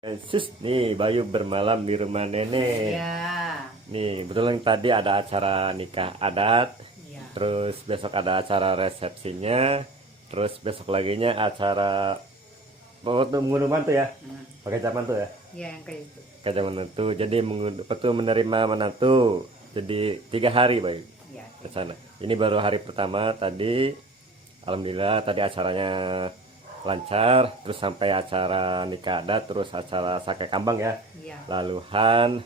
Sis, nih Bayu bermalam di rumah nenek. Ya, Nih, betulan tadi ada acara nikah adat, ya, terus besok ada acara resepsinya, terus besok laginya acara mengunduh mantu ya, hmm, pakai zaman tuh ya, ya yang kayak itu. pakai zaman menantu. Jadi menerima menantu. Jadi 3 hari Bayu Ya, ke sana. Ini baru hari pertama tadi. Alhamdulillah tadi acaranya lancar, terus sampai acara nikah adat, terus acara sake kambang ya, ya, laluhan,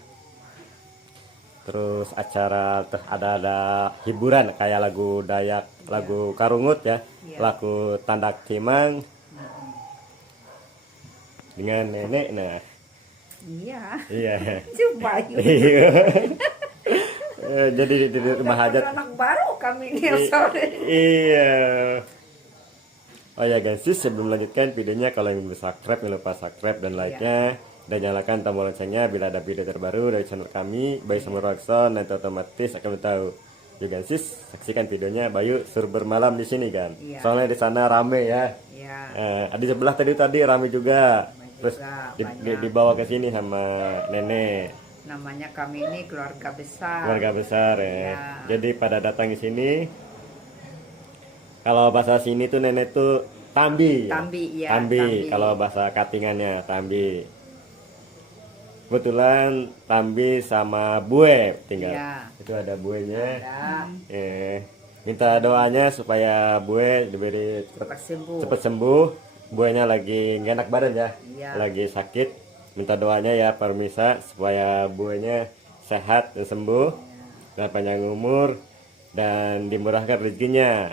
terus acara ada hiburan kayak lagu Dayak, lagu Karungut ya, ya. lagu Tandak Cimang dengan nenek. Nah, Iya, iya. coba yuk. Iya. Jadi di rumah hajat. Anak baru kami ini yang sore. Iya. Oh ya guys, sebelum melanjutkan videonya, kalau yang belum subscribe jangan lupa subscribe dan like-nya, dan nyalakan tombol loncengnya bila ada video terbaru dari channel kami Bayu sama Roxon, nanti otomatis akan tahu. Ya guys, saksikan videonya. Bayu suruh bermalam di sini kan. Iya. Soalnya di sana rame ya. Ya, Di sebelah tadi rame juga. Rame Terus juga, banyak. dibawa ke sini sama nenek, namanya kami ini keluarga besar. keluarga besar ya. Iya. Jadi pada datang ke sini. Kalau bahasa sini tuh nenek tuh tambi. Tambi, ya, Tambi. tambi. Kalau bahasa katingannya tambi. Kebetulan tambi sama bue tinggal. Iya. Itu ada buenya. Ada Minta doanya supaya bue diberi cepat sembuh. cepat sembuh. Buenya lagi nggak enak badan ya. Iya. Lagi sakit. Minta doanya ya permisa supaya buenya sehat dan sembuh dan panjang umur dan dimurahkan rezekinya.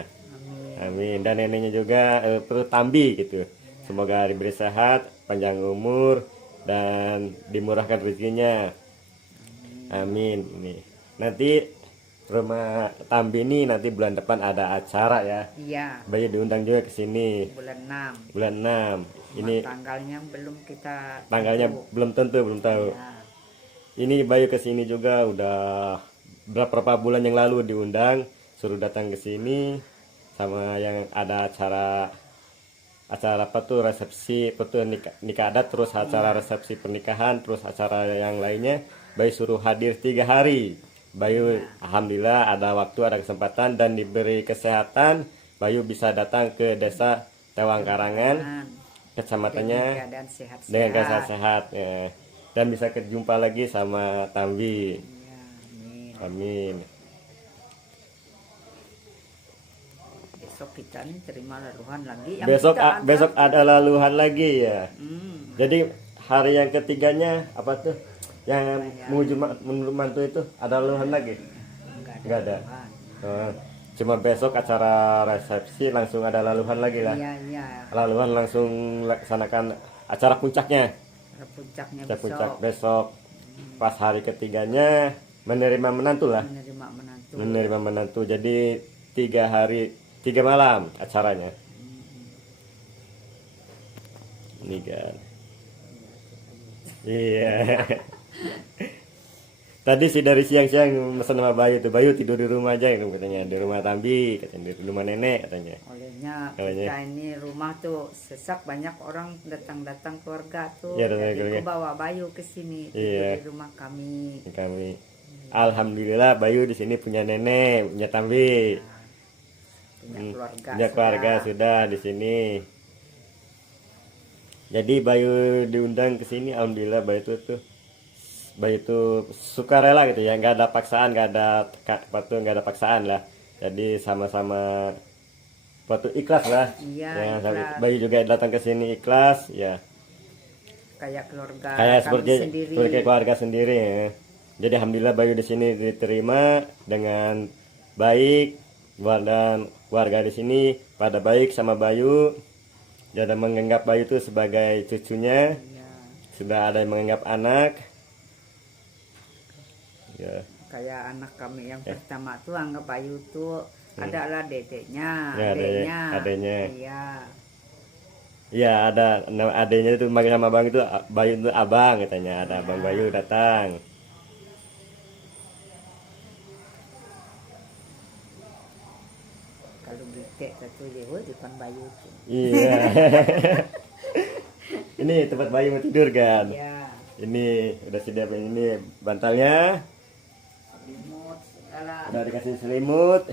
Amin. Amin. Dan neneknya juga perlu tambi gitu. Semoga diberi sehat, panjang umur, dan dimurahkan rezekinya. Amin. Ini nanti rumah Tambi ini nanti bulan depan ada acara ya. Iya, Bayu diundang juga ke sini bulan 6. bulan 6. Ini Tanggalnya belum kita tanggalnya tentu. belum tentu, belum tahu. Ya. Ini Bayu ke sini juga udah beberapa bulan yang lalu diundang, suruh datang ke sini sama yang ada acara apa tuh resepsi apa tuh nikah adat, terus acara resepsi pernikahan, terus acara yang lainnya. Bayu suruh hadir 3 hari. Bayu alhamdulillah ada waktu, ada kesempatan dan diberi kesehatan. Bayu bisa datang ke desa Tewang Karangan, kecamatannya Dengan keadaan sehat-sehat. dengan keadaan sehat ya. Dan bisa berjumpa lagi sama Tambi. Ya, amin. Amin. Besok kita nih terima laluhan lagi. Yang Besok kita antar. besok ada laluhan lagi ya. Hmm, Jadi hari yang ketiganya apa tuh? Yang ya? menurut mantu itu ada laluhan lagi? Nggak ada. laluhan. Oh, cuma besok acara resepsi langsung ada laluhan lagi lah. Iya, iya. Laluhan langsung laksanakan acara puncaknya. Puncaknya Acara besok. puncak besok. Pas hari ketiganya menerima menantu lah. Menerima menantu. Menerima menantu. Jadi 3 hari 3 malam acaranya. Ini kan. Iya. Tadi sih dari siang-siang pesan sama Bayu tuh. Bayu tidur di rumah aja gitu katanya. Di rumah Tambi, katanya di rumah nenek katanya. Olehnya Olehnya. kita ini rumah tuh sesak, banyak orang datang-datang keluarga tuh. Iya, datang Jadi keluarga. aku bawa Bayu ke sini tidur Iya. di rumah kami. Kami alhamdulillah Bayu di sini punya nenek, punya Tambi. Punya keluarga. Punya keluarga sudah di sini. Jadi Bayu diundang ke sini, alhamdulillah Bayu tuh sukarela gitu ya, nggak ada paksaan, nggak ada paksaan lah. Jadi sama-sama ikhlas lah. Iya, Ya, ikhlas. Bayu juga datang ke sini ikhlas ya. Kayak keluarga Kayak kami seperti keluarga sendiri ya. Jadi alhamdulillah Bayu di sini diterima dengan baik, dan warga di sini pada baik sama Bayu. Jadi menganggap Bayu itu sebagai cucunya. Iya. Sudah ada yang menganggap anak. Ya. Kayak anak kami yang pertama tuh anggap Bayu tuh adalah dedeknya, Ya, adeknya. Iya. Iya, ada adanya itu manggil sama abang itu Bayu itu abang katanya. Ada abang Bayu datang. Kalau dedek satu Yeho depan Bayu tuh. Iya. ini tempat bayi mau tidur kan. Ya, Ini udah sediain ini bantalnya, selimut segala. udah dikasih selimut.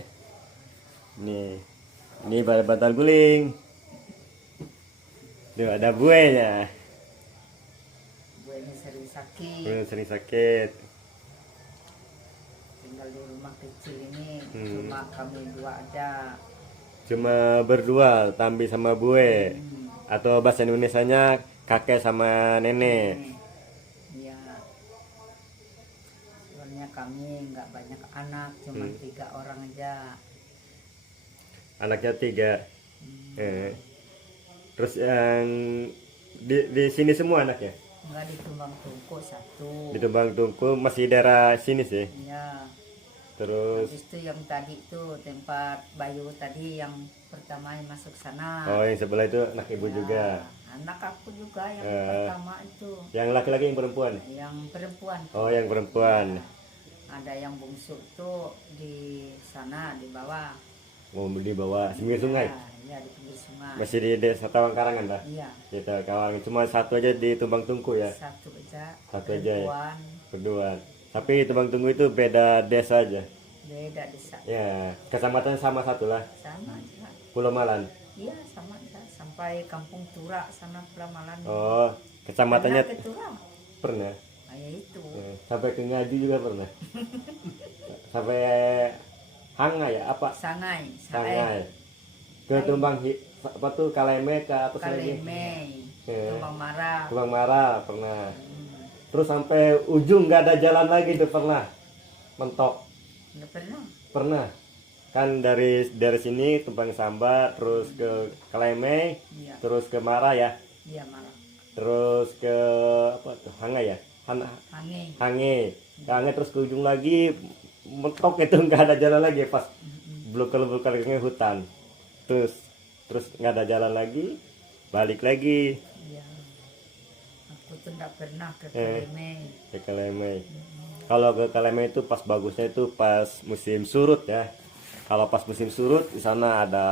Ini bantal guling. Tuh ada buenya. Gue ini sering sakit, Belum sering sakit. tinggal di rumah kecil ini, Hmm. cuma kami dua aja. Cuma berdua, Tambi sama Bue. Atau bahasa Indonesianya kakek sama nenek. Iya. Soalnya kami nggak banyak anak, cuma 3 orang aja. Anaknya 3. Terus yang di sini semua anaknya. Nggak ditumbang tungku 1. Di Tumbang Tungku masih daerah sini sih. Iya. Terus Habis itu yang tadi tuh tempat Bayu tadi yang pertama yang masuk sana. oh yang sebelah itu anak ibu Ya, juga. anak aku juga yang Eh. pertama itu. Yang laki-laki yang perempuan. Yang perempuan. Oh yang perempuan. Ada yang bungsu tuh di sana di bawah. Mau dibawa pinggir sungai. Iya, di pinggir sungai. Masih di desa Tawang Karangan lah. Iya, Kita Kawang cuma satu aja di Tumbang Tungku ya. satu aja. Satu aja ya. Perempuan, Berdua. Tapi Tumbang Tungku itu beda desa aja. beda desa. Ya, kecamatan sama satu lah. Sama aja. Pulau Malan. Iya, sama aja. Sampai Kampung Tura sana Pelamalan. Oh, kecamatannya Pernah ke Tura? pernah. Kayak itu. Ya, sampai ke Ngaju juga pernah. Sampai Hanga ya apa? Sangai, Sangai. Ke Tumbang apa tuh Kaleme ke apa lagi? Kalemei, Ya. Tumbang Marah. Tumbang Mara pernah. Terus sampai ujung nggak ada jalan lagi tuh pernah. Mentok. Nggak pernah. Pernah. Kan dari sini Tumbang Samba terus ke Kaleme, Iya, terus ke Mara ya. iya Marah. Terus ke apa tuh? Hanga ya. Hangi. Hange. Hange terus ke ujung lagi mentok itu nggak ada jalan lagi pas belum keluar hutan. Terus nggak ada jalan lagi, balik lagi Iya. Aku tuh nggak pernah ke Eh. Kalemei. ke Kaleme. Kalau ke Kaleme itu pas bagusnya itu pas musim surut ya. Kalau pas musim surut di sana ada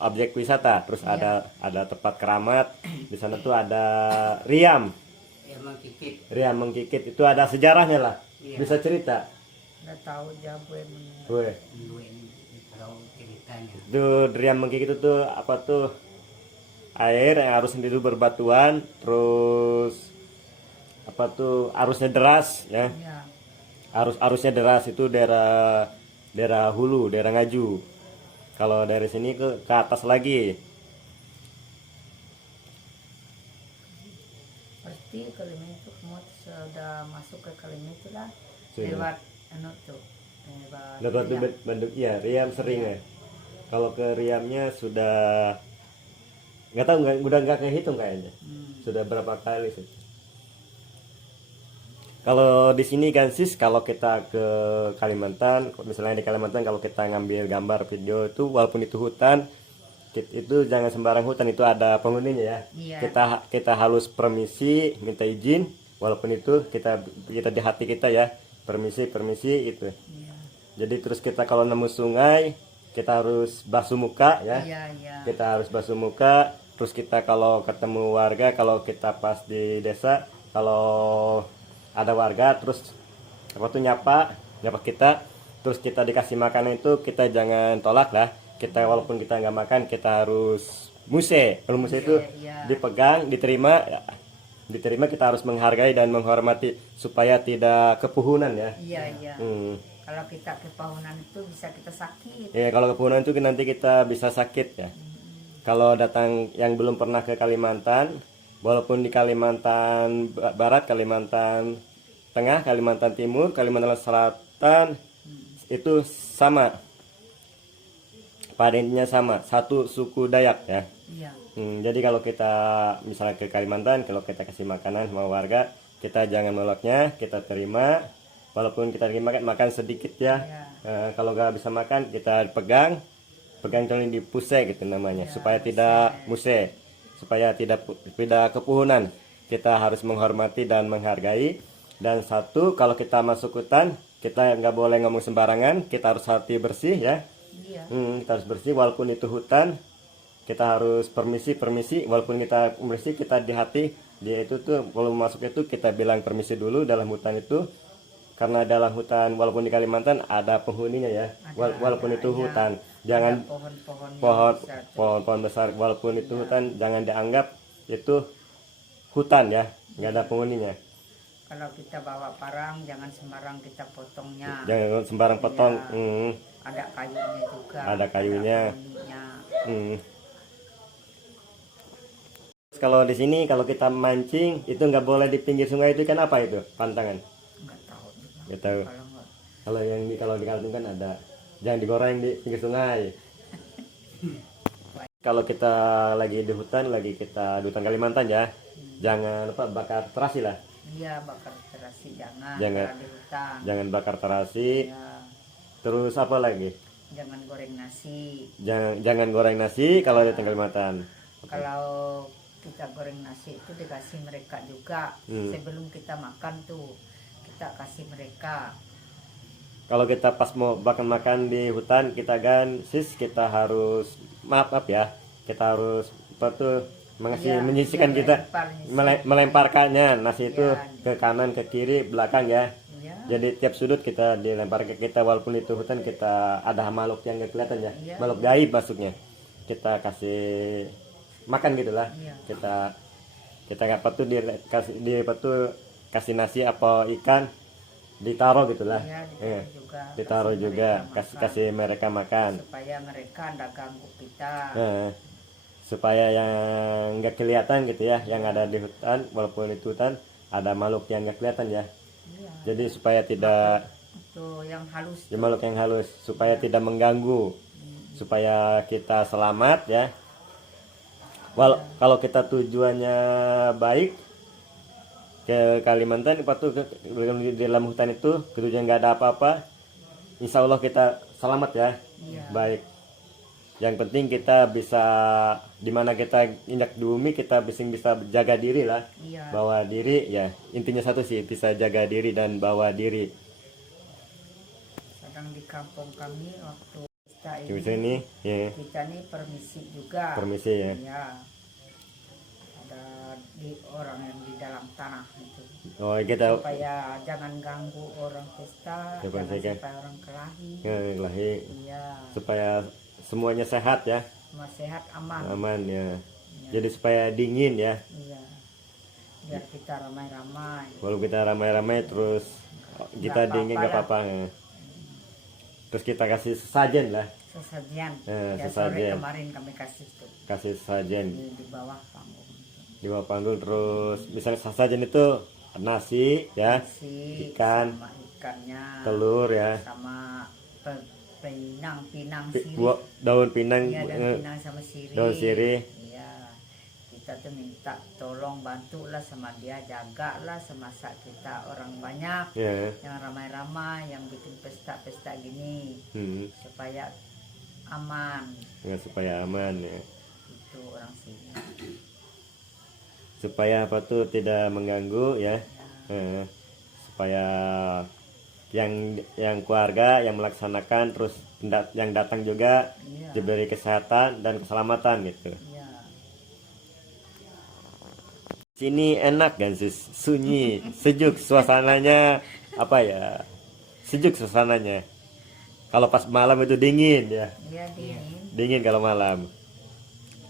objek wisata, terus ada tempat keramat. Di sana tuh ada Riam. Emang kikit. Riam Mengkikit itu ada sejarahnya lah. Bisa cerita. Nggak tahu jago yang Gue. Gue ini tahu ceritanya. Itu Riam Mengkikit itu tuh apa tuh? Air yang arusnya itu berbatuan, terus apa tuh arusnya deras ya. Iya. Arusnya deras itu daerah hulu, daerah Ngaju. Kalau dari sini ke atas lagi. Pasti Kalemei itu kamu sudah masuk ke Kalemei itu lah. Sudah. Lewat anu tuh. Lewat Dapat Riam. Bandung iya, Riam sering ya. Kalau ke Riamnya sudah nggak tahu udah nggak kehitung kayaknya. Sudah berapa kali sih? Kalau di sini kan sis, kalau kita ke Kalimantan, misalnya di Kalimantan kalau kita ngambil gambar video itu walaupun itu hutan, itu jangan sembarang hutan, itu ada penghuninya ya. Iya. Kita harus permisi, minta izin, walaupun itu kita di hati kita ya, permisi itu. Iya. Jadi terus kita kalau nemu sungai, kita harus basuh muka ya. Iya, iya. Kita harus basuh muka. Terus kita kalau ketemu warga, kalau kita pas di desa, kalau ada warga terus apa tuh nyapa kita, terus kita dikasih makanan itu kita jangan tolak lah. Kita walaupun kita nggak makan, kita harus muse. Kalau muse itu Iya. dipegang, diterima, kita harus menghargai dan menghormati supaya tidak kepuhunan ya. Iya, iya. Hmm. Kalau kita ke pahunan itu bisa kita sakit. Ya kalau kepuhunan itu nanti kita bisa sakit ya. Kalau datang yang belum pernah ke Kalimantan, walaupun di Kalimantan Barat, Kalimantan Tengah, Kalimantan Timur, Kalimantan Selatan itu sama. Pada intinya sama, satu suku Dayak ya. Iya. Jadi kalau kita misalnya ke Kalimantan, kalau kita kasih makanan sama warga, kita jangan menolaknya, kita terima. Walaupun kita terima makan sedikit ya. Kalau nggak bisa makan, kita pegang contohnya di puse gitu namanya, supaya tidak muse, supaya tidak kepuhunan. Kita harus menghormati dan menghargai. Dan satu, kalau kita masuk hutan, kita nggak boleh ngomong sembarangan, kita harus hati bersih ya. Iya. Kita harus bersih walaupun itu hutan. kita harus permisi walaupun kita permisi kita di hati dia itu tuh kalau masuk itu kita bilang permisi dulu dalam hutan itu, karena dalam hutan walaupun di Kalimantan ada penghuninya ya. Walaupun itu hutan jangan pohon-pohon besar walaupun itu hutan jangan dianggap itu hutan ya, nggak ada penghuninya. Kalau kita bawa parang jangan sembarang kita potongnya. Jangan sembarang potong. Ada kayunya juga. Ada kayunya. penghuninya. Kalau di sini kalau kita mancing itu nggak boleh di pinggir sungai, itu kan apa itu pantangan? Nggak tahu. Nggak tahu. Kalau nggak, Kalau di Kaltim kan ada jangan digoreng di pinggir sungai. Kalau kita lagi di hutan Kalimantan ya, jangan bakar terasi lah. iya bakar terasi jangan. Jangan. Kalau di hutan. Jangan bakar terasi. Ya, Terus apa lagi? jangan goreng nasi. Jangan goreng nasi kalau di Kalimantan. Kalau kita goreng nasi itu dikasih mereka juga. Sebelum kita makan tuh kita kasih mereka. Kalau kita pas mau makan di hutan kita kita harus maaf ya, kita harus menyisihkan kita melemparkannya nasi itu ke kanan ke kiri belakang ya. Jadi tiap sudut kita dilempar ke kita, walaupun itu hutan kita ada makhluk yang nggak kelihatan ya, makhluk gaib masuknya kita kasih makan gitulah. Kita nggak kasih nasi apa ikan ditaruh gitulah. Ditaruh juga kasih mereka makan supaya mereka nggak ganggu kita. Supaya yang nggak kelihatan gitu ya, yang ada di hutan walaupun itu hutan ada makhluk yang nggak kelihatan ya. Jadi supaya tidak itu yang halus ya, makhluk yang halus supaya tidak mengganggu, supaya kita selamat ya. Kalau kita tujuannya baik ke Kalimantan di dalam hutan itu tujuan nggak ada apa-apa, insya Allah kita selamat ya. Baik, yang penting kita bisa dimana kita injak di bumi kita bisa jaga diri lah. Bawa diri ya, intinya satu sih, bisa jaga diri dan bawa diri. Sedang di kampung kami waktu Kita ini ya. Kita ini permisi juga. Permisi ya. Ada di orang yang di dalam tanah itu. Oh kita supaya jangan ganggu orang pesta, jangan sampai orang kelahi. Supaya semuanya sehat ya. Semua sehat aman. Aman ya. Jadi supaya dingin ya. Biar kita ramai-ramai. Walau kita ramai-ramai terus kita dingin nggak apa-apa ya. Terus kita kasih sesajen lah. Sesajen. Sesajen. Sore kemarin kami kasih tuh. Kasih sesajen. Di bawah panggung. Di bawah panggung terus misalnya sesajen itu nasi ya, ikan, sama ikannya, telur ya, sama pinang sirih. Daun pinang, daun pinang sama sirih. Daun sirih. Kita tuh minta tolong bantulah sama dia, jagalah semasa kita orang banyak, yang ramai-ramai, yang bikin pesta-pesta gini, supaya aman. Supaya aman ya. Itu orang sini. Supaya apa tuh tidak mengganggu ya. Supaya yang keluarga yang melaksanakan terus yang datang juga diberi kesehatan dan keselamatan gitu. Sini enak kan, sunyi, sejuk suasananya, apa ya, sejuk suasananya. Kalau pas malam itu dingin ya. Dingin kalau malam.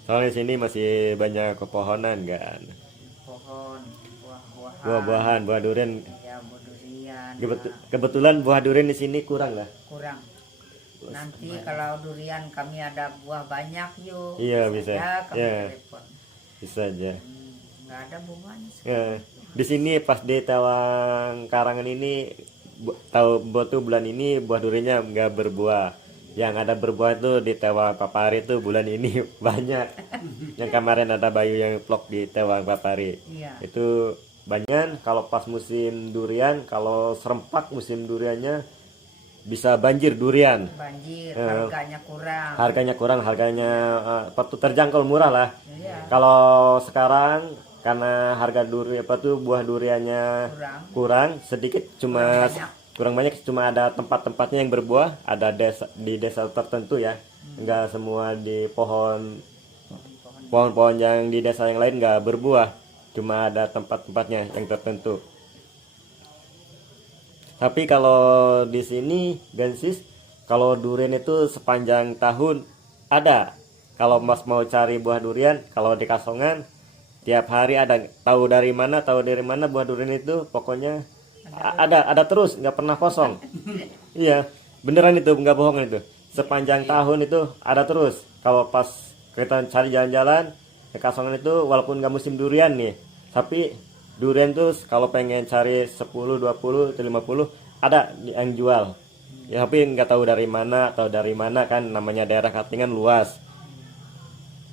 Soalnya sini masih banyak pepohonan kan. Pohon, buah-buahan, buah durian. Buah durian. Kebetulan buah durian di sini kurang lah. Kurang. Nanti kalau durian kami ada buah banyak yuk. Iya bisa. Telepon. Bisa aja. Nggak ada bunganya. Di sini pas di Tawang Karangan ini bulan ini buah duriannya nggak berbuah. Yang ada berbuah itu di Tawang Papari itu bulan ini banyak. Yang kemarin ada bayu yang vlog di Tawang Papari. Itu banyak. Kalau pas musim durian, kalau serempak musim duriannya bisa banjir durian. Harganya kurang, terjangkau murah lah. Kalau sekarang karena harga buah duriannya kurang sedikit, kurang banyak, cuma ada tempat-tempatnya yang berbuah, ada di desa tertentu ya, enggak semua di pohon pohon-pohon yang di desa yang lain nggak berbuah, cuma ada tempat-tempatnya yang tertentu. Tapi kalau di sini Gansis, kalau durian itu sepanjang tahun ada. Kalau Mas mau cari buah durian, kalau di Kasongan tiap hari ada. Tahu dari mana? Tahu dari mana buah durian itu? Pokoknya ada terus, nggak pernah kosong. Iya, beneran itu, nggak bohong itu. Sepanjang tahun itu ada terus. Kalau pas kita cari jalan-jalan ke Kasongan itu, walaupun nggak musim durian nih, tapi durian tuh kalau pengen cari 10, 20, atau 50 ada yang jual. Ya tapi nggak tahu dari mana kan, namanya daerah Katingan luas.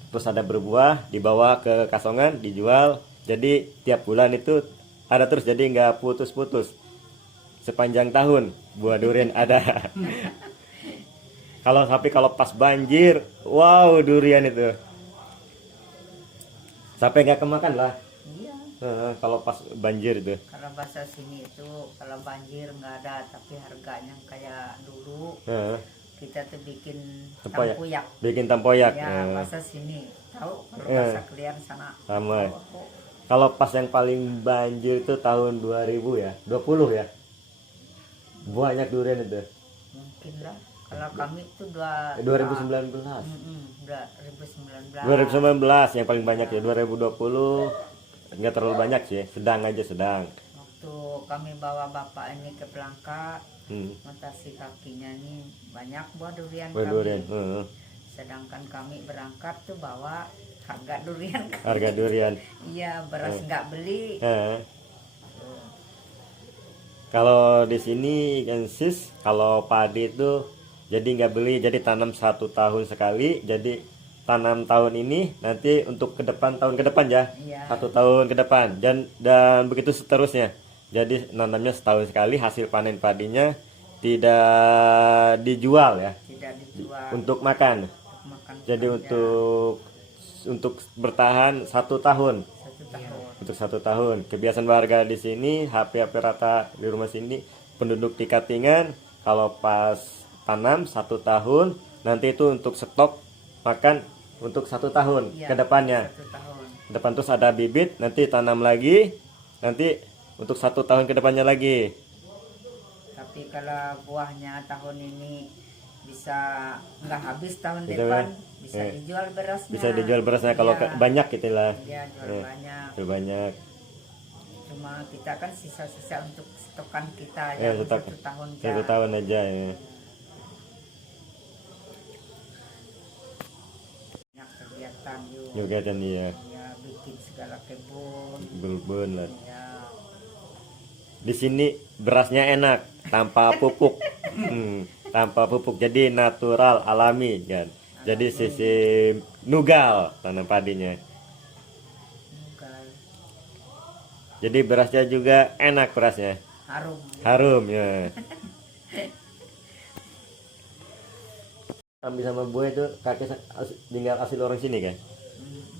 Terus ada berbuah, dibawa ke Kasongan, dijual. Jadi tiap bulan itu ada terus, jadi nggak putus-putus. Sepanjang tahun buah durian ada. Kalau pas banjir, wow durian itu. Sampai nggak kemakan lah. Iya. Kalau pas banjir itu. Kalau bahasa sini itu kalau banjir nggak ada, tapi harganya kayak dulu. Kita tuh bikin tempoyak. Bikin tempoyak. Ya, bahasa sini. Tahu kalau bahasa kalian sana. Sama. Tahu. Kalau pas yang paling banjir itu tahun 2000 ya, 20 ya. Banyak durian itu. Mungkin lah. Kalau kami itu 2019. 2019. Yang paling banyak ya. 2020 nggak terlalu banyak sih, sedang. Waktu kami bawa bapak ini ke Pelangka, mutasi kakinya nih banyak buah durian Buah kami. durian. Sedangkan kami berangkat tuh bawa harga durian kami. Harga durian. Iya, beras nggak beli. Kalau di sini Gansis, kalau padi itu jadi nggak beli, jadi tanam 1 tahun sekali. Jadi tanam tahun ini, nanti untuk tahun ke depan ya. Iya. 1 tahun ke depan dan begitu seterusnya. Jadi nanamnya setahun sekali, hasil panen padinya tidak dijual ya. Tidak dijual. Untuk makan. Jadi saja. untuk bertahan 1 tahun. 1 tahun. Untuk 1 tahun. Kebiasaan warga di sini, HP rata di rumah sini, penduduk di Katingan, kalau pas tanam 1 tahun, nanti itu untuk stok makan untuk 1 tahun Iya, ke depannya. 1 tahun. Depan terus ada bibit, nanti tanam lagi, nanti untuk 1 tahun ke depannya lagi. Tapi kalau buahnya tahun ini bisa nggak habis tahun Bisa depan, kan? bisa dijual berasnya. Bisa dijual berasnya kalau Iya. banyak gitu lah. Iya, jual banyak. Jual banyak. Cuma kita kan sisa-sisa untuk stokan kita Ya, ya, stok 1 tahun 1 tahun aja ya. Banyak kegiatan Juga dan iya, ya, bikin segala kebun. kebun lah. Ya, Di sini berasnya enak, tanpa pupuk. Tanpa pupuk, jadi natural, alami kan. Jadi sistem nugal tanam padinya. bukan Jadi berasnya juga enak, berasnya harum. harum ya. Ambil sama buah itu kakek tinggal asli orang sini kan?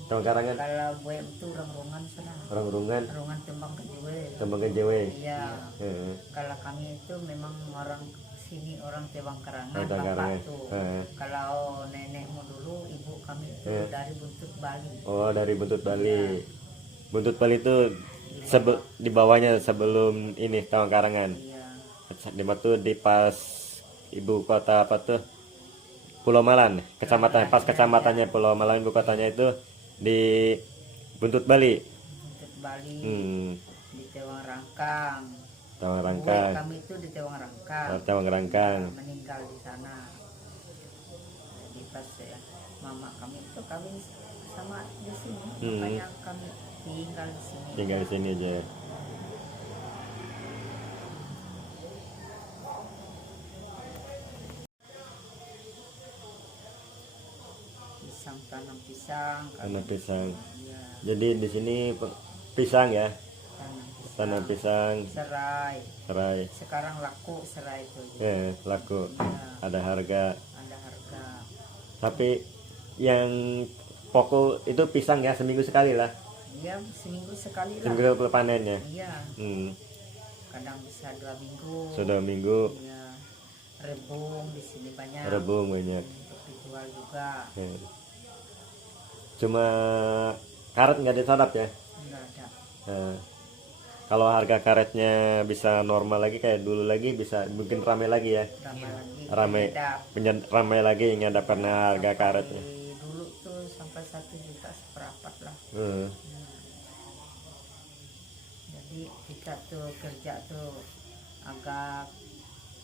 Tahun Karangan, Kalau gue itu rungan sana. orang Rungan, Rungan Tembang Kejewe. Tembang Kejewe. Iya. Kalau kami itu memang orang sini, orang Tebang Karangan, Tebang Karangan. bapak tuh. Heeh. Kalau nenekmu dulu, ibu kami itu dari Buntut Bali. Oh, dari Buntut Bali. Buntut Bali itu di bawahnya sebelum ini Tawang Karangan. Iya. Di batu di pas ibu kota apa tuh? Pulau Malan, kecamatan. Pas kecamatannya Pulau Malan, ibu kotanya itu di Buntut Bali. Buntut Bali, di Tewang Rangkang. Tawang Gue Rangkang. kami itu di Tewang Rangkang. Tawang Rangkang. Meninggal di sana. Jadi pas ya, mama kami itu kami sama di sini. Makanya kami tinggal di sini. Tinggal di sini aja. Pisang, tanam pisang. Tanam pisang. Iya, Jadi di sini pisang ya, tanam pisang, serai. serai. Sekarang laku serai itu. Laku, Iya, ada harga. ada harga. Tapi yang pokok itu pisang ya, seminggu sekali lah. Iya, seminggu sekali lah. Seminggu panennya. Iya, Hmm. kadang bisa 2 minggu. Sudah minggu, Iya, rebung di sini banyak. rebung banyak. Untuk dijual juga. Ya. Cuma karet nggak disadap ya. Enggak ada. Nah, kalau harga karetnya bisa normal lagi kayak dulu lagi, bisa mungkin ramai lagi ya. Ramai lagi. Ramai Nyedap. ramai lagi nyadap karena harga Sampai karetnya. dulu tuh sampai 1 juta seperempat lah. Hmm. Jadi kita tuh kerja tuh agak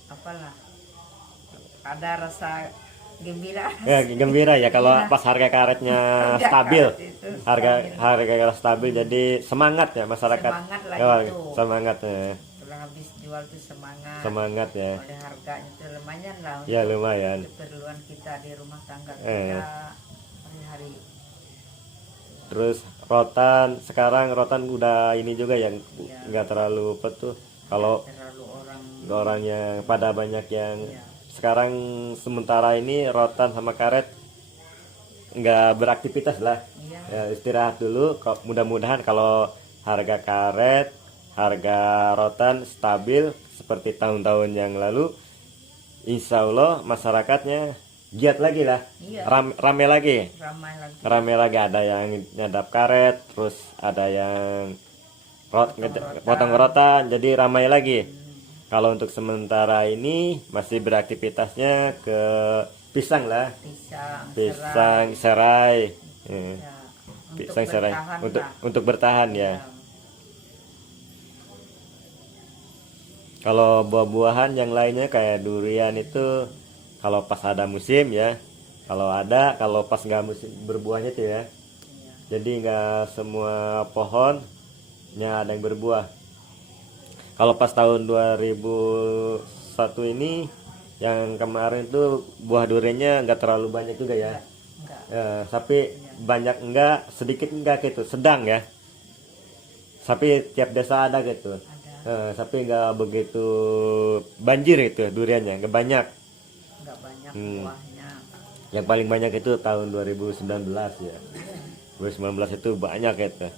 apalah, ada rasa gembira. Ya, gembira ya kalau Iya. pas harga karetnya Harga stabil. karet itu Harga stabil. karet stabil jadi semangat ya masyarakat. Semangat lah Ya, itu. semangat ya. Setelah habis jual tuh semangat. Semangat ya. Oleh harganya tuh lumayan lah Ya untuk lumayan. keperluan kita di rumah tangga kita Eh. hari-hari. Terus rotan, sekarang rotan udah ini juga yang Iya. nggak terlalu apa tuh. Kalau Terlalu orang yang pada banyak yang Iya. sekarang sementara ini rotan sama karet nggak beraktivitas lah. Iya. Ya, istirahat dulu. Mudah-mudahan kalau harga karet, harga rotan stabil seperti tahun-tahun yang lalu, insya Allah masyarakatnya giat lagi lah. Iya. Rame lagi. Ramai lagi. Rame lagi, ada yang nyadap karet, terus ada yang potong rotan, jadi ramai lagi. Kalau untuk sementara ini masih beraktivitasnya ke pisang lah, Pisang, pisang serai. ya, Pisang serai bertahan untuk lah. untuk bertahan ya. Ya. Kalau buah-buahan yang lainnya kayak durian itu kalau pas ada musim ya. Kalau pas nggak musim berbuahnya tuh ya. Iya. Jadi nggak semua pohonnya ada yang berbuah. Kalau pas tahun 2001 ini yang kemarin tuh buah duriannya nggak terlalu banyak juga ya. Enggak. Tapi banyak enggak, sedikit enggak gitu, sedang ya. Tapi tiap desa ada gitu. Ada. Tapi nggak begitu banjir itu duriannya, nggak banyak. Enggak banyak Hmm. buahnya. Yang paling banyak itu tahun 2019 ya. 2019 itu banyak itu.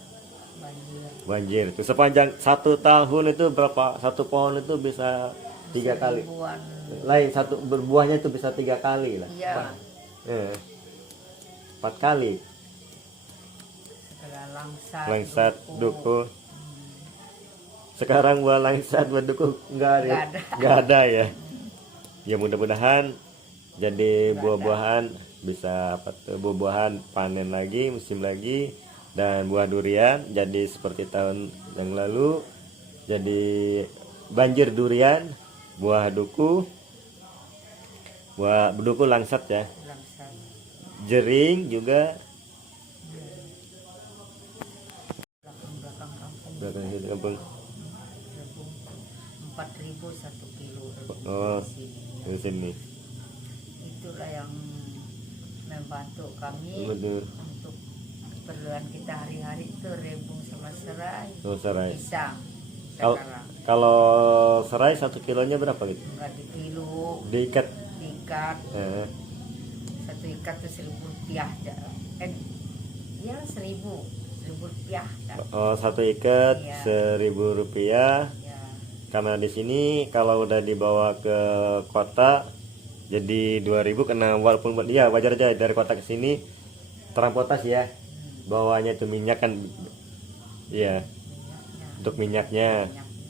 Banjir. Banjir itu sepanjang 1 tahun itu berapa, satu pohon itu bisa 3 kali, Seribuan. lain satu berbuahnya itu bisa 3 kali lah. Iya. 4 kali. Segala langsat. Langsat duku. Sekarang buah langsat buah duku nggak ada ya. Ya mudah-mudahan jadi buah-buahan bisa apa tuh, buah-buahan panen lagi, musim lagi, dan buah durian jadi seperti tahun yang lalu, jadi banjir durian, buah duku langsat ya, Langsat. jering juga. Belakang kampung. Belakang situ kampung. 4.000 1 kilo. Oh, Di sini. di sini. Itulah yang membantu kami Betul. untuk keperluan kita hari-hari itu rebung sama serai. Oh, serai. Pisang. Kalau Sekarang kalau serai 1 kilonya berapa gitu? enggak di kilo, Diikat. diikat. Eh, 1 ikat tuh 1.000 rupiah aja. Ya 1.000 rupiah. dah. Oh, 1 ikat Iya. 1.000 rupiah. Ya, Karena di sini kalau udah dibawa ke kota jadi 2.000, karena walaupun dia wajar aja dari kota ke sini transportasi ya. Bawanya itu minyak kan. Iya, minyaknya. untuk minyaknya,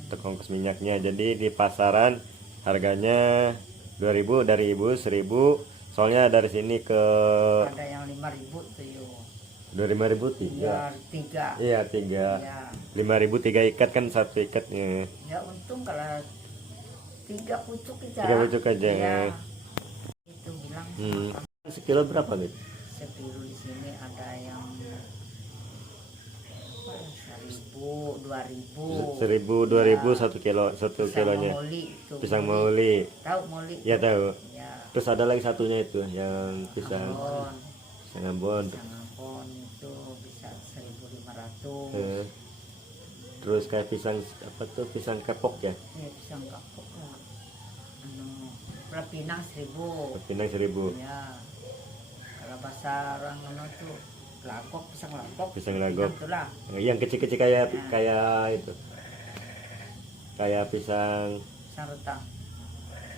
untuk ongkos minyaknya. Jadi di pasaran harganya 2.000, dari ibu 1.000. Soalnya dari sini ke Ada yang 5.000 tuh yo. 25.000 Ya, 3. 3. Iya, 3. Ya. 5.000 3 ikat kan, 1 ikatnya. Ya untung kalau 3 pucuk aja. 3 pucuk aja. Ya. Itu bilang Sekilo berapa gitu? sekilo di sini ada yang 1.000, 2.000. 1.000, 2.000 1 kilo, 1 Pisang kilonya. moli itu. Pisang mauli. Tahu moli? Ya tahu. Ya. Terus ada lagi satunya itu yang pisang Ambon. pisang Ambon. Pisang Ambon itu bisa 1.500. Eh, Terus kayak pisang apa tuh, pisang kepok ya? Ya pisang kapok lah. Pinang 1.000. Pinang 1.000. Ya. Kalau bahasa orang tuh lagok, pisang lagok. Pisang lagok. Itulah. Yang kecil-kecil kayak itu. Kayak pisang Pisang retang.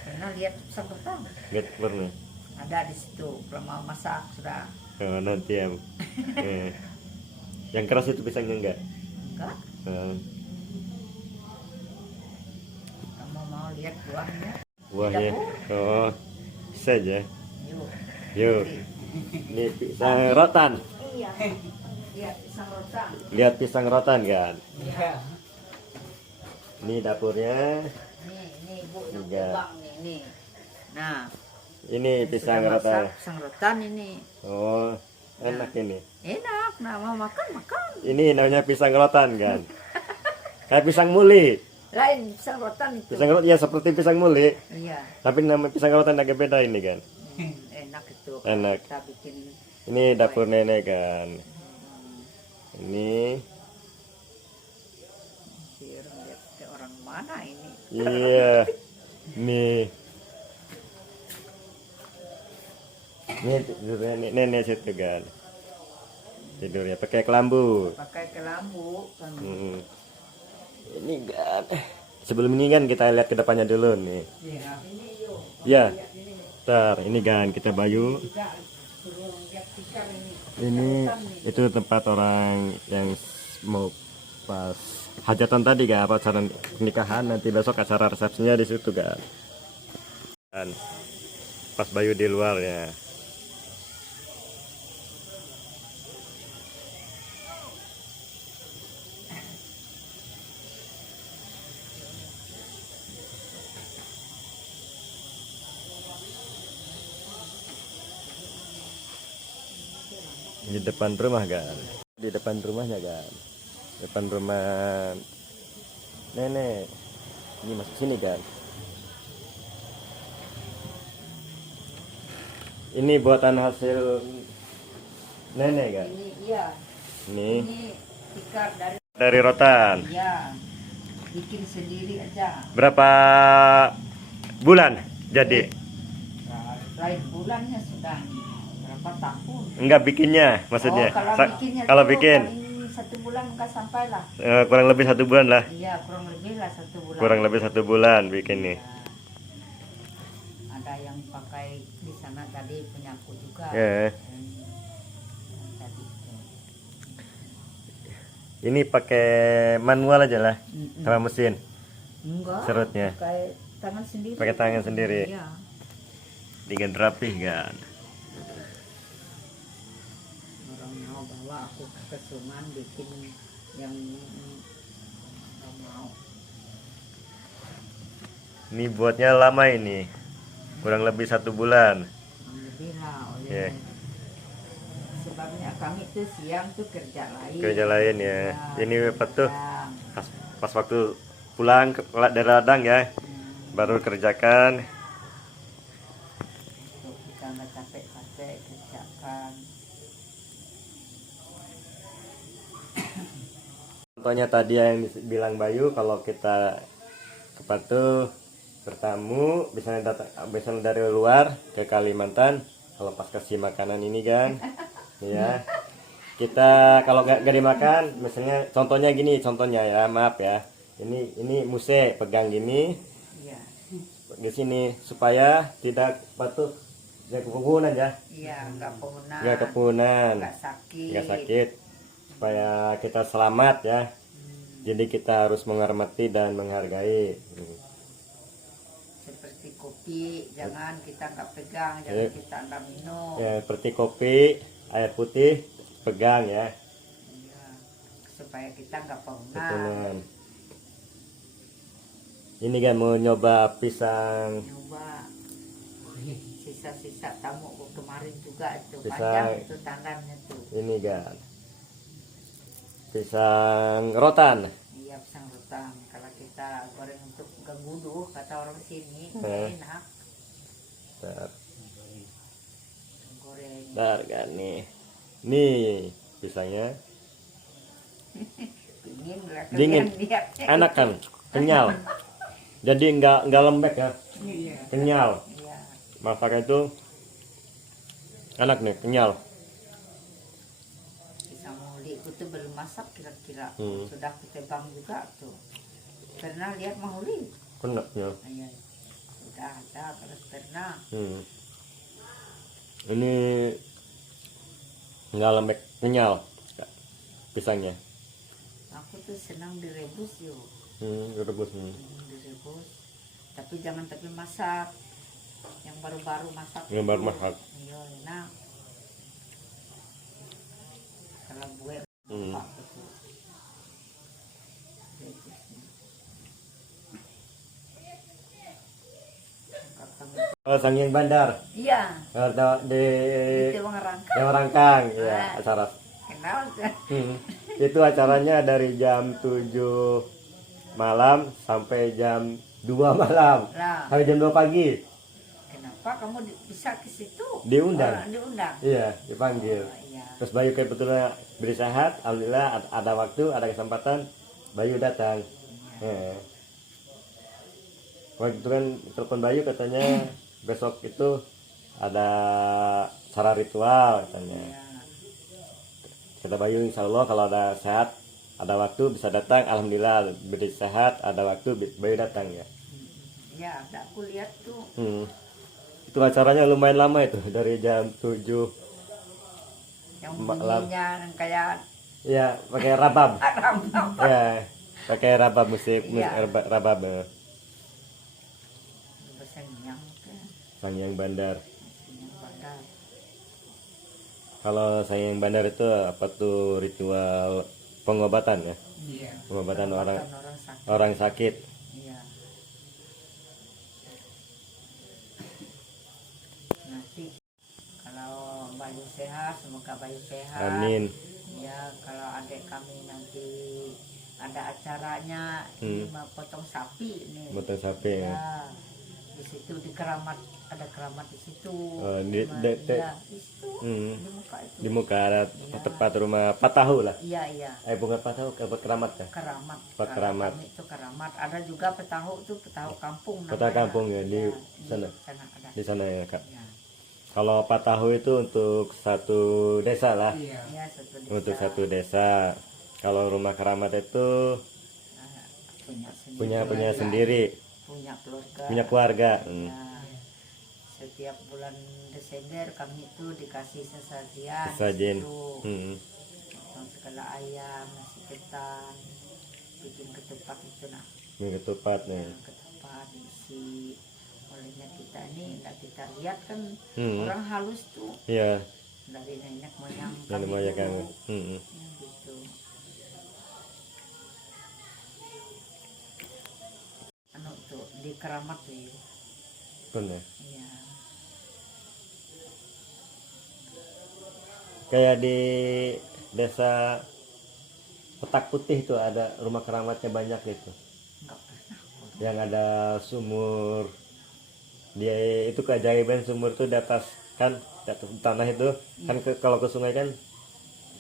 Pernah lihat pisang retang? nggak pernah. Ada di situ. Kalau mau masak sudah Oh, nanti ya. Eh. Yang keras itu pisangnya enggak? Enggak. Oh. Kamu mau lihat buahnya? Buahnya. Oh, saja. Yuk. Yuk. Ini pisang rotan. Iya. Lihat pisang rotan. Lihat pisang rotan kan? Iya. Ini dapurnya. Nih Bu yang Tiga. pegang nih. Nah, Ini pisang sudah rotan. masak pisang rotan ini. Oh, enak ini. Enak, nah mau makan. Ini namanya pisang rotan kan? Kayak pisang muli. Lain pisang rotan itu. Pisang rotan ya seperti pisang muli, Iya, tapi nama pisang rotan agak beda ini kan. enak itu. Enak. Kita bikin. Ini dapur nenek kan. Ini Lihat orang mana ini? iya. Nih. Ini tidurnya nenek situ kan. Tidurnya pakai kelambu. Pakai kelambu kan. Ini kan. Sebelum ini kan kita lihat ke depannya dulu nih. Iya. Ini yuk. Ya. Ntar ini kan kita Bayu. Juga suruh lihat tikar ini. Ini itu tempat orang yang mau pas hajatan tadi kan, apa acara nikahan, nanti besok acara resepsinya di situ kan. Dan pas Bayu di luar ya. Di depan rumah kan, di depan rumahnya kan, depan rumah nenek. Ini masuk sini kan. Ini buatan hasil nenek kan. Ini iya. Ini Ini tikar dari rotan. iya. Bikin sendiri aja. Berapa bulan jadi? Lain bulannya sudah berapa tahun? Enggak bikinnya maksudnya. Oh, kalau Sa- bikinnya kalau tuh bikin paling 1 bulan enggak sampai lah. kurang lebih 1 bulan lah. Iya, kurang lebih lah 1 bulan. Kurang lebih 1 bulan bikin nih. Ya. Ada yang pakai di sana tadi penyapu juga. Ya. Yang tadi itu. Ini pakai manual aja lah, Mm-mm. sama mesin. Enggak. Serutnya. Pakai tangan sendiri. Pakai tangan sendiri. Iya. Dengan rapih kan. Orang mau bawa aku ke Kesungan bikin yang nggak mau. Ini buatnya lama ini, kurang lebih 1 bulan. Lebih lah oleh Ya. sebabnya kami tuh siang tuh kerja lain. Kerja lain ya. Ini apa tuh? Siang. Pas waktu pulang dari ladang ya, baru kerjakan. Untuk kita nggak capek-capek kerjakan. Contohnya tadi yang bilang Bayu, kalau kita tuh bertamu misalnya dari luar ke Kalimantan, kalau pas kasih makanan ini kan ya, kita kalau gak dimakan, misalnya contohnya gini, contohnya ya, maaf ya, ini muse pegang gini Iya. di sini supaya tidak batuk ya, kepungunan ya, Iya, nggak pengguna. nggak kepungunan, Nggak sakit. nggak sakit, supaya kita selamat ya. Jadi kita harus menghormati dan menghargai. Seperti kopi, jangan kita nggak pegang, Ya. jangan kita nggak minum. Ya, seperti kopi, air putih, pegang ya. Iya. Supaya kita nggak pengguna. Kepungunan. Ini kan mau nyoba pisang. Nyoba sisa-sisa tamu kemarin juga itu Pisang. panjang itu tangannya tuh. Ini kan pisang rotan. Iya, pisang rotan. Kalau kita goreng untuk geguduh kata orang sini enak. Bentar, Goreng. bentar kan nih. Nih pisangnya Dingin lah. Dingin. kalian lihat. enak kan, kenyal. Jadi nggak lembek ya, Iya. kenyal. Iya. Masakan itu enak nih, kenyal. Pisang muli itu tuh belum masak kira-kira. Hmm. Sudah ketebang juga tuh. Pernah lihat mahuli? Kena ya. Iya. Sudah ada kalau pernah. Ini nggak lembek, kenyal pisangnya. Aku tuh senang direbus yuk. Direbus. Direbus. Tapi jangan tapi masak. Yang baru-baru masak. Yang baru masak. Iya, enak. Kalau gue apa gitu. Rebusnya. Oh, Sangiang Bandar. Iya. Di Itu Rangkang. yang Rangkang, ya acara. Kenal kan? Itu acaranya dari jam 7 malam sampai jam 2 malam. Lah, Sampai jam 2 pagi. kenapa kamu bisa ke situ? Diundang. Diundang. Iya, dipanggil. Oh, iya. Terus Bayu kebetulan beri sehat, alhamdulillah ada waktu, ada kesempatan, Bayu datang. Waktu itu kan telepon Bayu katanya besok itu ada cara ritual katanya. Iya. Kata Bayu, insya Allah kalau ada sehat, ada waktu bisa datang. Alhamdulillah beri sehat, ada waktu Bayu datang ya. Ya, ada aku lihat tuh. Itu acaranya lumayan lama itu, dari jam 7 Yang malam. bunyinya yang kayak Ya, pakai rabab. rambam. Ya, pakai rabab musik, Iya. rabab. Bersenyang kan. Sangiang Bandar. Bersenyang bandar. Kalau Sangiang Bandar itu apa tuh ritual pengobatan ya? Iya. Pengobatan Orang sakit. orang sakit. Iya. Nanti kalau Bayu sehat, semoga Bayu sehat. Amin. Ya, kalau adik kami nanti ada acaranya mau potong sapi nih. Potong sapi ya. Ya, di situ di keramat, ada keramat di situ. Oh, di situ di muka itu. Di muka ada tepat rumah Patahu lah. Iya. Bukan Patahu, keramat ya. Keramat. Pak Keramat. Kami itu keramat. Ada juga petahu tuh, petahu kampung. Petahu namanya. kampung ya, di sana. Sana ada. Di sana ya, Kak. Ya. Kalau Patahu itu untuk satu desa lah. Iya. Ya, satu desa. Untuk satu desa. Kalau rumah keramat itu punya punya sendiri, punya keluarga. punya keluarga. Ya. Setiap bulan Desember kami itu dikasih sesajian. Sesajen. di situ. Potong segala ayam, nasi ketan, bikin ketupat itu nah. Ketupat nih. Ketupat diisi olehnya kita ini nggak kita lihat kan Hmm. orang halus tuh Iya, dari nenek moyang yang kami banyak dulu. kan. Ya, gitu. Anu tuh di keramat tuh ya. Bener. Iya. Kayak di desa Petak Putih itu ada rumah keramatnya banyak gitu. Nggak pernah. Yang ada sumur. Dia itu keajaiban sumur tuh di atas kan, di atas tanah itu kan kalau ke sungai kan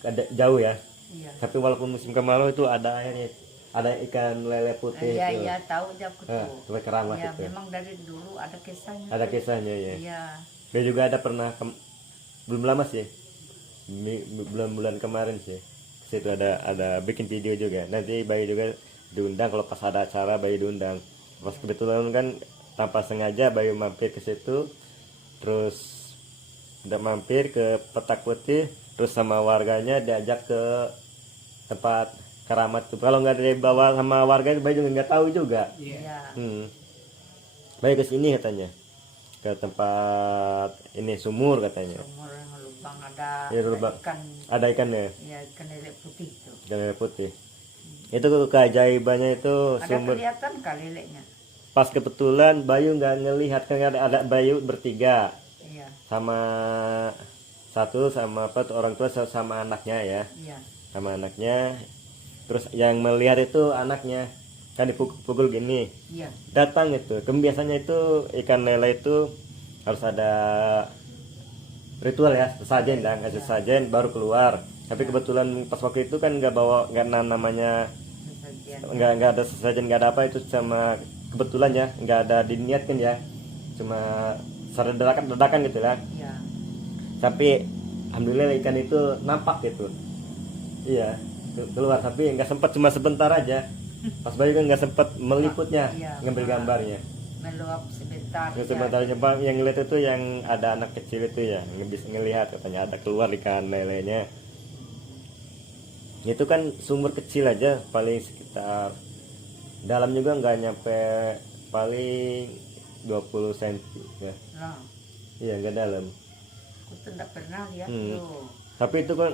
ada jauh ya. Iya. Tapi walaupun musim kemarau itu ada airnya, ada ikan lele putih Iya, itu. iya tahu aja aku Nah, tuh. rumah keramat Ya, itu. memang dari dulu ada kisahnya. Ada kisahnya ya. Iya. Dia juga ada pernah belum lama sih, bulan-bulan kemarin sih. Situ ada bikin video juga. Nanti Bayu juga diundang kalau pas ada acara Bayu diundang. Pas kebetulan kan tanpa sengaja Bayu mampir ke situ, terus udah mampir ke Petak Putih, terus sama warganya diajak ke tempat keramat tuh. Kalau nggak dibawa sama warga Bayu juga nggak tahu juga. Iya. Bayu ke sini katanya, ke tempat ini sumur katanya. Sumur yang lubang ada, Iya, lubang. ikan. Ada ikannya, Ya, ikan lele putih tuh. ikan lele putih. Itu keajaibannya itu Ada sumur. kelihatan kali lelenya. Pas kebetulan Bayu nggak ngelihat kan ada Bayu bertiga Iya. sama satu sama apa tuh, orang tua sama anaknya ya, Iya. sama anaknya. Terus yang melihat itu anaknya kan dipukul gini, Iya. datang itu. Biasanya itu ikan lele itu harus ada ritual ya, sesajen dan kasih sesajen baru keluar. Tapi kebetulan pas waktu itu kan nggak namanya Sesajian. nggak ada sesajen, nggak ada apa, itu sama kebetulan ya, nggak ada diniatkan ya, cuma dadakan gitu lah. Iya. Tapi alhamdulillah ikan itu nampak gitu, iya keluar, tapi nggak sempat, cuma sebentar aja. Pas Bayu kan nggak sempat meliputnya, Iya. ngambil gambarnya. meluap sebentar. Sebentar coba yang ngeliat itu yang ada anak kecil itu ya, bisa ngelihat katanya ada keluar ikan lelenya. Itu kan sumur kecil aja, paling sekitar dalam juga nggak nyampe, paling 20 cm ya. Nah, Iya nggak dalam. aku tuh nggak pernah lihat tuh. Tapi itu kan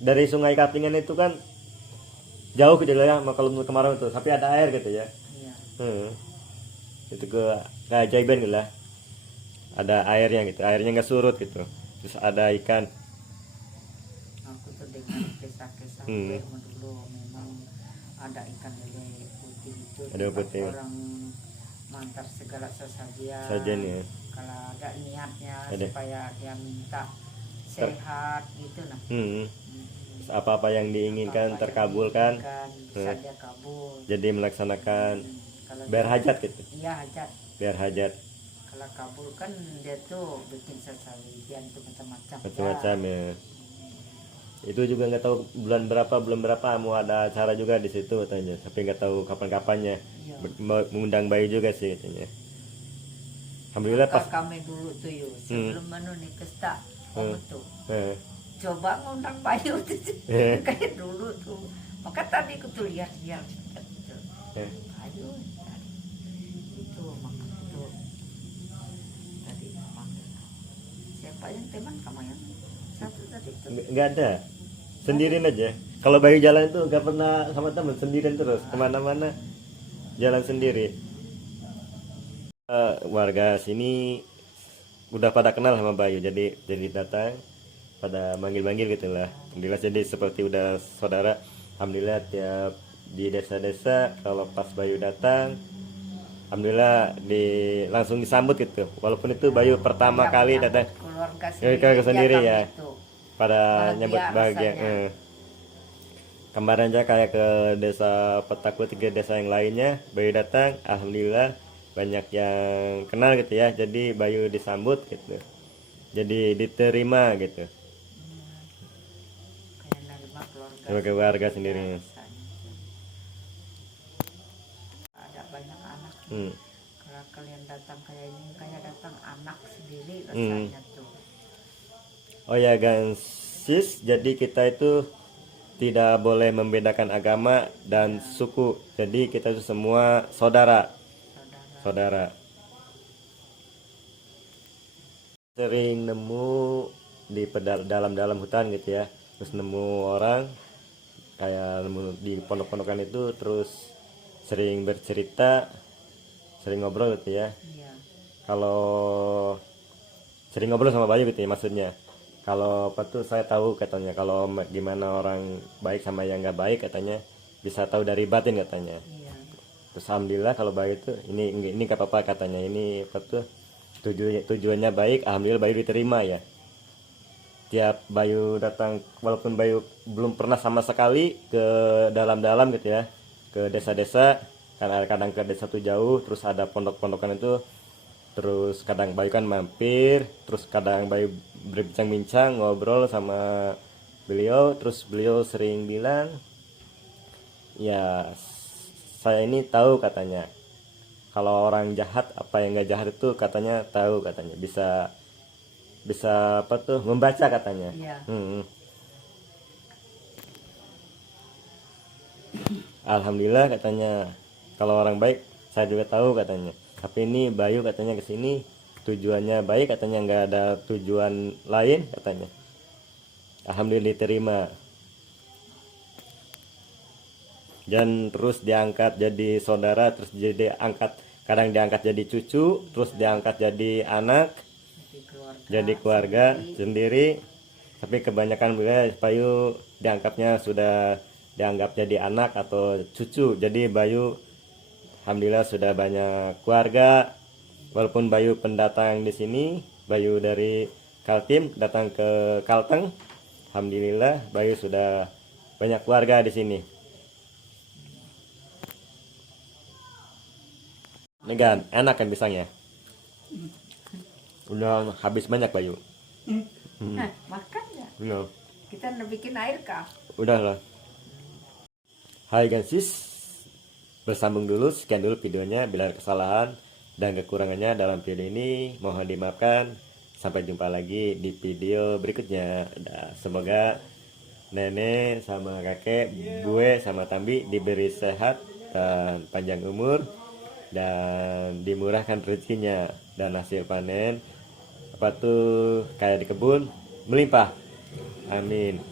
dari Sungai Kapingan itu kan jauh gitu ya, kalau menurut kemarin itu. Tapi ada air gitu ya. Iya. Itu keajaiban gitu lah. Ada airnya gitu, airnya nggak surut gitu. Terus ada ikan. Aku tuh dengar kisah-kisah dulu memang ada ikan lele putih itu. Ada putih. Orang mantar segala sesajian. Sajian ya. Kalau ada niatnya Ada. supaya dia minta sehat gitu nah. Terus apa-apa yang diinginkan Apa-apa terkabulkan. yang diinginkan bisa dia kabul. Jadi melaksanakan Kalau biar hajat gitu. iya hajat. Biar hajat Kalau kabul kan dia tuh bikin sesajian tuh macam-macam. macam-macam ya. Itu juga nggak tahu bulan berapa mau ada acara juga di situ katanya. Tapi nggak tahu kapan-kapannya. Iya. Mengundang bayi juga sih katanya. Alhamdulillah pas. Kami dulu tuh yuk sebelum nih pesta tuh eh, coba ngundang Bayu tuh kayak dulu tuh. Maka tadi aku tuh lihat-lihat gitu. eh. Bayu itu maka itu tadi manggil siapa yang teman kamu yang satu tadi itu. Nggak ada, sendirian aja. Kalau bayi jalan itu nggak pernah sama teman, sendirian terus kemana-mana jalan sendiri. Warga sini udah pada kenal sama Bayu, jadi datang pada manggil-manggil gitulah. Alhamdulillah jadi seperti udah saudara. Alhamdulillah tiap di desa-desa kalau pas Bayu datang, alhamdulillah langsung disambut gitu. Walaupun itu Bayu pertama kali datang keluarga sendiri ya. itu. Pada Bahagia nyambut bahagia. rasanya. Kemarin aja kayak ke desa Petakut, 3 desa yang lainnya Bayu datang, alhamdulillah banyak yang kenal gitu ya. Jadi Bayu disambut gitu, jadi diterima gitu Kayak nerima keluarga sebagai warga sendiri. rasanya. Ada banyak anak. Kalau kalian datang kayak ini kayak datang anak sendiri rasanya tuh. Oh ya Gansis, jadi kita itu tidak boleh membedakan agama dan suku. Jadi kita itu semua saudara. Sering nemu di dalam hutan gitu ya, terus nemu orang kayak nemu di pondok-pondokan itu, terus sering bercerita, sering ngobrol gitu ya. Iya. Kalau sering ngobrol sama Bayu gitu ya maksudnya. Kalau apa tuh saya tahu katanya kalau gimana orang baik sama yang nggak baik katanya bisa tahu dari batin katanya. Iya. Terus alhamdulillah kalau Bayu tuh ini nggak apa-apa katanya, ini apa tuh tujuannya baik, alhamdulillah Bayu diterima ya. Tiap Bayu datang, walaupun Bayu belum pernah sama sekali ke dalam-dalam gitu ya, ke desa-desa, karena kadang ke desa tuh jauh, terus ada pondok-pondokan itu, terus kadang Bayu kan mampir, terus kadang Bayu berbincang-bincang ngobrol sama beliau, terus beliau sering bilang ya saya ini tahu katanya kalau orang jahat apa yang nggak jahat itu katanya tahu katanya, bisa apa tuh membaca katanya. Iya. Alhamdulillah katanya kalau orang baik saya juga tahu katanya, tapi ini Bayu katanya kesini tujuannya baik katanya, nggak ada tujuan lain katanya. Alhamdulillah diterima dan terus diangkat jadi saudara, terus kadang diangkat jadi cucu, terus diangkat jadi anak, jadi keluarga sendiri. Tapi kebanyakan wilayah Bayu dianggapnya sudah dianggap jadi anak atau cucu. Jadi Bayu alhamdulillah sudah banyak keluarga. Walaupun Bayu pendatang di sini, Bayu dari Kaltim datang ke Kalteng, alhamdulillah Bayu sudah banyak keluarga di sini. Ini kan enak kan pisangnya. Udah habis banyak Bayu. Makan ya. No. Kita udah bikin air kah? Udah lah. Hai Gansis, bersambung dulu, sekian dulu videonya. Bila ada kesalahan dan kekurangannya dalam video ini mohon dimaafkan. Sampai jumpa lagi di video berikutnya. Semoga nenek sama kakek, gue sama Tambi diberi sehat dan panjang umur dan dimurahkan rezekinya dan hasil panen kayak di kebun melimpah. Amin.